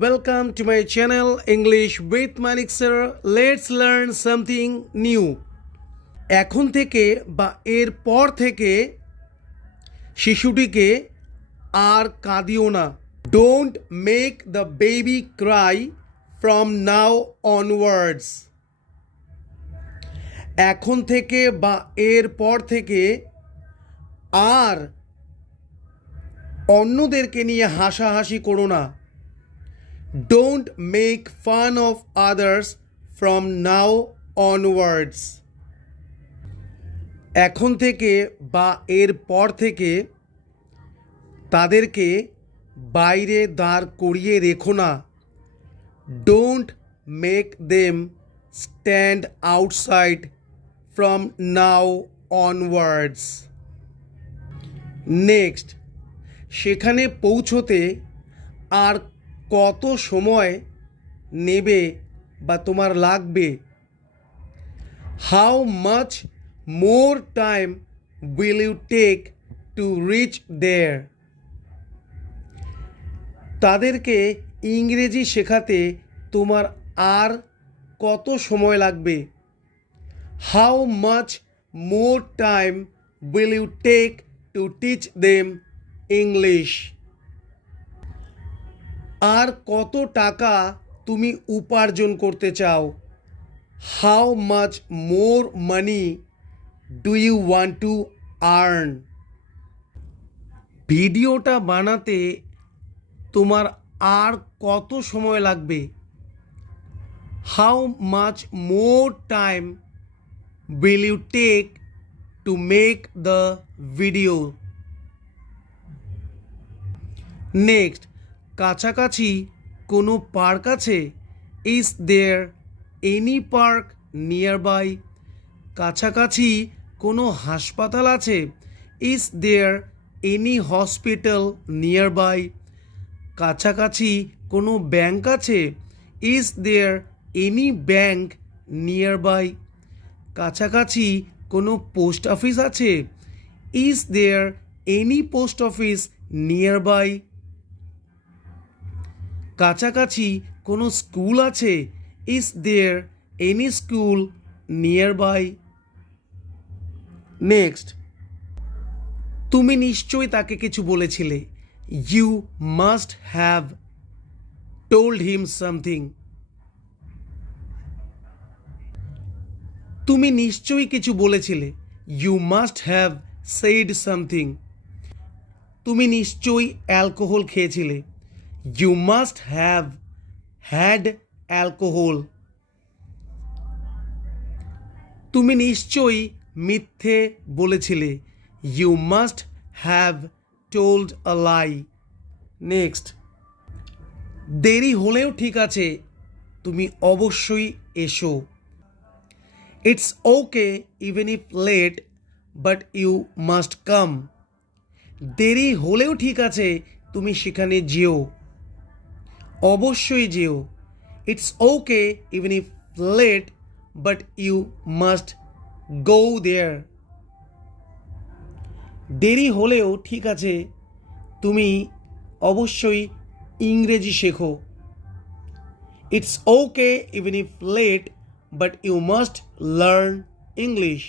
welcome to my channel, English with Manik sir. Let's learn something new. এখন থেকে বা এর পর থেকে শিশুটিকে আর কাঁদিও না don't make the baby cry from now onwards এখন থেকে বা এর পর থেকে আর অন্যদেরকে নিয়ে হাসাহাসি করো না don't make fun of others from now onwards এখন থেকে বা এর পর থেকে তাদেরকে বাইরে দাঁড় করিয়ে রেখো না। Don't make them stand outside from now onwards next সেখানে পৌঁছোতে আর কত সময় নেবে বা তোমার লাগবে? How much more time will you take to reach there তাদেরকে ইংরেজি শেখাতে তোমার আর কত সময় লাগবে? How much more time will you take to teach them English আর কত টাকা তুমি উপার্জন করতে চাও? How much more money do you want to earn ভিডিওটা বানাতে তোমার আর কত সময় লাগবে? How much more time will you take to make the video next কাছাকাছি কোনো পার্ক আছে? Is there any park nearby কাছাকাছি কোনো হাসপাতাল আছে? Is there any hospital nearby কাছাকাছি কোনো ব্যাংক আছে? Is there any bank nearby কাছাকাছি কোনো পোস্ট অফিস আছে? Is there any post office nearby কাছাকাছি কোনো স্কুল আছে? Is there any school nearby next তুমি নিশ্চয়ই তাকে কিছু বলেছিলে। You must have told him something তুমি নিশ্চয়ই কিছু বলেছিলে। You must have said something তুমি নিশ্চয়ই অ্যালকোহল খেয়েছিলে। You must have had alcohol তুমি নিশ্চয়ই মিথ্যে বলেছিলে। You must have told a lie next দেরি হলেও ঠিক আছে, তুমি অবশ্যই এসো। It's okay even if late but you must come দেরি হলেও ঠিক আছে, তুমি সেখানে যেও। অবশ্যই যেও। It's okay even if late but you must go there দেরি হলেও ঠিক আছে, তুমি অবশ্যই ইংরেজি শেখো। It's okay even if late but you must learn English